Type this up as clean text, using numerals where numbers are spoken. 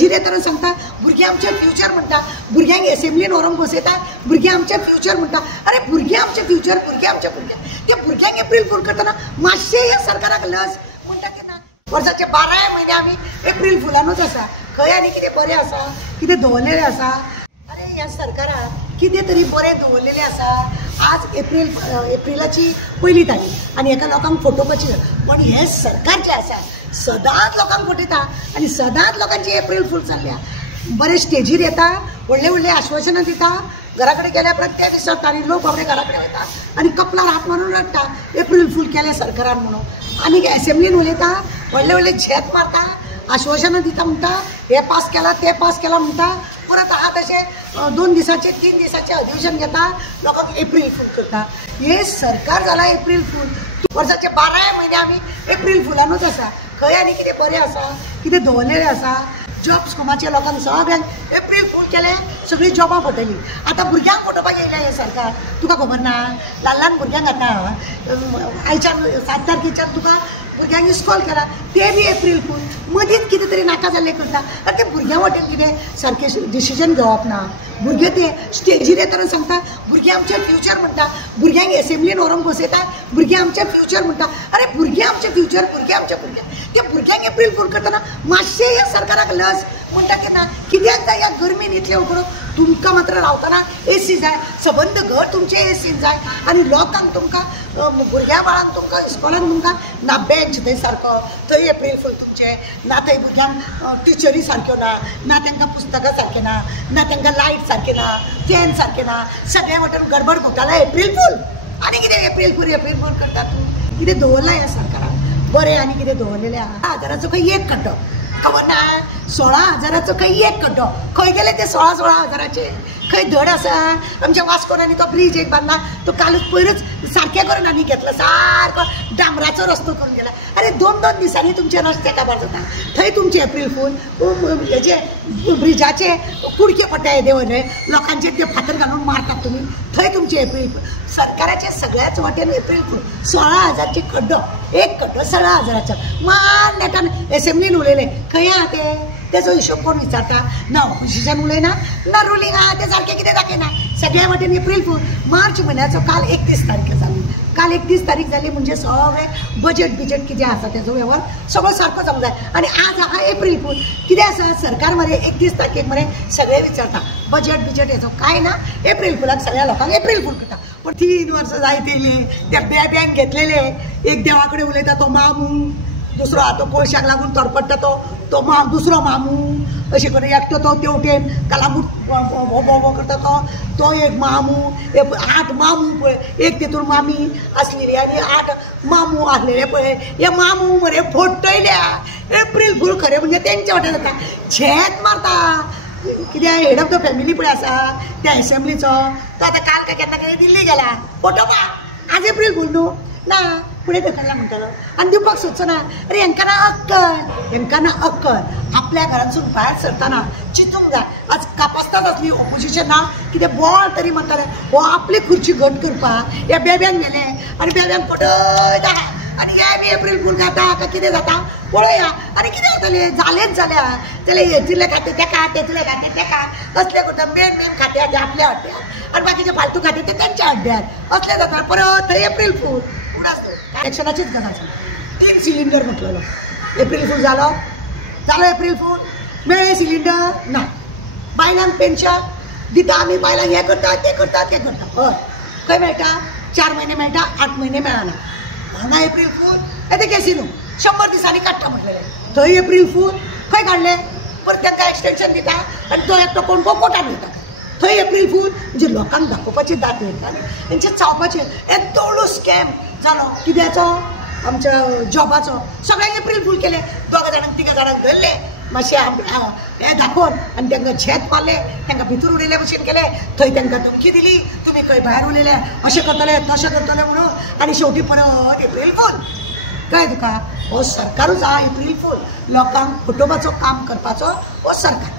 स्टेजीर येताना सांगता भुरगे आमचे फ्युचर म्हणटा, भुरग्यांक एसेंब्लीन व्हरोन बसयता, भुरगे आमचे फ्युचर म्हणटा. अरे भुरगे आमचे फ्युचर, भुरगे आमचे त्या भुरग्यांक एप्रील फूल करतना मातशें ह्या सरकाराक लस म्हणटा की ना. वर्साचे 12 म्हयने आमी एप्रील फुलानूच आसा. खंय आनी कितें बरें आसा, कितें दवरलेलें आसा? अरे ह्या सरकाराक कितें तरी बरें दवरलेलें आसा. आज एप्रिलाची 1 तारीख आनी एका लोकांक फटोवपाची. पण हे सरकार जें आसा सदांच लोकांक फटयता आनी सदांच लोकांची एप्रील फूल चल्ल्या. बरें स्टेजीर येता, व्हडले आश्वासनां दिता, घरा कडेन गेल्या प्रत्येक दिसा आनी लोक बाबडे घरा कडेन वयता आनी कपलार हात मारून रडटा एप्रील फूल केलें सरकारान म्हणून. आनी एसेंब्लीन उलयता, व्हडले झेत मारता, आश्वासनां दिता म्हणटा हे पास केला ते पास केला म्हणटा. परत आहा तशें 2 दिसाचे 3 दिसाचे अधिवेशन घेता, लोकांक एप्रील फूल करता. हे सरकार जाला एप्रील फूल. वर्साचे 12 म्हयने आमी एप्रील फुलानूच आसा. खंय आनी कितें बरें आसा, कितें दवरलेलें आसा? जॉब्स कोमाच्या लोकांक सगळ्यांक एप्रील फूल केलें, सगळीं जॉबां फटयलीं. आतां भुरग्यांक फटोवपाक येयलें हें सरकार. तुका खबर ना? ल्हान भुरग्यांक आतां आयच्यान 7 तारखेच्यान तुका भुरग्यांक इस्कॉल केला, ते बी एप्रील फूल. मदींच कितें तरी नाका जाल्लें करता. आनी ते भुरग्यां वटेन कितें सारकें डिसिजन घेवप ना. भुरगे ते स्टेजीर येताना सांगता भुरगे आमचे फ्युचर म्हणटा, भुरग्यांक एसेंब्लीन व्हरोन बसयता, भुरगे आमचे फ्युचर म्हणटा. अरे भुरगे आमचे फ्युचर, भुरगे आमचे त्या भुरग्यांक एप्रील फूल करतना मातशें ह्या सरकाराक लस म्हणटा की ना. कित्याक जाय ह्या गरमेन इतलें उकडो? तुमकां मात्र रावतना एसी जाय, सबंद घर तुमचें एसीन जाय. आनी लोकांक तुमकां भुरग्या बाळांक तुमकां इस्कॉलान तुमकां ना बेंच थंय सारको, थंय एप्रील फूल तुमचें ना, थंय भुरग्यांक टिचरी सारक्यो ना तांकां पुस्तकां सारकें ना तांकां लायट सारकें ना, फॅन सारकें ना. सगळे वटेन गडबड घोटाळा एप्रील फूल. आनी कितें एप्रील फूल करता तूं? कितें दवरलां ह्या सरकारान बरें आनी कितें दवरलेलें आहा? 10,000चो खंय एक खड्डो खबर ना, 16,000चो खंय एक खड्डो. खंय गेले ते 16,000चे? खंय धड आसा? आमच्या वास्कोनांनी तो ब्रीज एक बांदला, तो कालूच पयरूच सारकें करून आनी घेतला, सारको डांबराचो रस्तो करून गेला. अरे 2-2 दिसांनी तुमचे रस्ते काबार जाता. थंय तुमचे एप्रील फूल. हेजे ब्रिजाचे कुडके पडटा येदे वयले लोकांचेर ते फातर घालून मारतात तुमी, थंय तुमचे एप्रील फूल. सरकाराचे सगळ्याच वाटेन एप्रील फूल. 16,000चे खड्डो, एक खड्डो 16,000चो. मान नेटान एसेंब्लीन उलयले, खंय आहा तेजो हिशोब कोण विचारता? ना ऑपोजिशन उलयना, ना रुलींग आहा ते सारकें कितें दाखयना. सगळ्या वाटेन एप्रील फूल. मार्च म्हयन्याचो काल 31 तारीख जाली. काल 31 तारीख जाली म्हणजे सगळें बजेट कितें आसा तेजो वेव्हार सगळो सारको जावंक जाय. आनी आज आहा एप्रील फूल. कितें आसा सरकार मरे 31 तारखेक मरे सगळे विचारता बजेट हेजो काय ना. एप्रील फुलाक सगळ्या लोकांक एप्रील फूल करता. पण 3 वर्सां जायत येयली, त्या बेब्यांक घेतलेले. एक देवा कडेन उलयता तो मामू, दुसरो हातो कोळशाक लागून तडपडटा तो दुसरो मामू, अशें करून एकटो तो तेवटेन कालांगूट भोबो करता तो एक मामू. 8 मामू पळय, एक तितून मामी आसलेली आनी 8 मामू आसलेले पळय. हे मामू मरे फटयल्या. एप्रील फूल खरें म्हणजे तेंच्या वाटेन जाता, झेत मारता. कित्याक हेड ऑफ द फॅमिली पळय आसा त्या एसेंब्लीचो, तो आतां काल काय केन्ना दिल्ली गेला फटोवपाक. आज एप्रील फूल न्हू ना, फुडें ढकलला म्हणटालो आनी दिवपाक सोदचो ना. अरे हेंकां ना अक्कल. आपल्या घरांतसून भायर सरतना चिंतूंक जाय. आज कापासतात आसली ऑपोजिशन ना, कितें बॉल तरी म्हणटाले हो आपली खुर्ची घट करपाक. हे बेब्यांक गेले आनी बेब्यांक फटयता आनी हे बी एप्रील फूल जाता काय कितें जाता पळया. आनी कितें जातलें? जालेंच जाल्यार हेतले खातें तेका, तेतले खातें तेका, असले करता. मेन खातें आसा आपल्या हड्ड्यार आनी बाकीचे फालतू खातें ते तेंच्या हड्ड्यार. असले जाता परत थंय एप्रील फूल. इलेक्शनाचीच गजाल जाली. 3 सिलिंडर म्हटलेलो एप्रील फूल जालो एप्रील फूल. मेळ्ळे सिलिंडर ना. बायलांक पेन्शन दिता आमी, बायलांक हें करता ते करता. हय खंय मेळटा? 4 म्हयने मेळटा, 8 म्हयने मेळना. हांगा एप्रील फूल. येते केसिनो 100 दिसांनी काडटा म्हटलेले, थंय एप्रील फूल. खंय काडले? परत तांकां एक्सटेंशन दिता आनी तो एकटो कोण कोर्टान वयता, थंय एप्रील फूल. म्हणजे लोकांक दाखोवपाची दात येता तेंचे चावपाचें. येदोळो स्कॅम जालो कित्याचो? आमच्या जॉबाचो. सगळ्यांक एप्रील फूल केले. 2 जाणांक 3 जाणांक धरले मातशें हें दाखोवन आनी तांकां झेत मारले, तांकां भितर उडयले भशेन केले. थंय तांकां धमकी दिली तुमी खंय भायर उलयले, अशें करतले तशें करतले म्हणून. आनी शेवटी परत एप्रील फूल. कळ्ळें तुका? हो सरकारूच आहा एप्रील फूल. लोकांक फटोवपाचो काम करपाचो हो सरकार.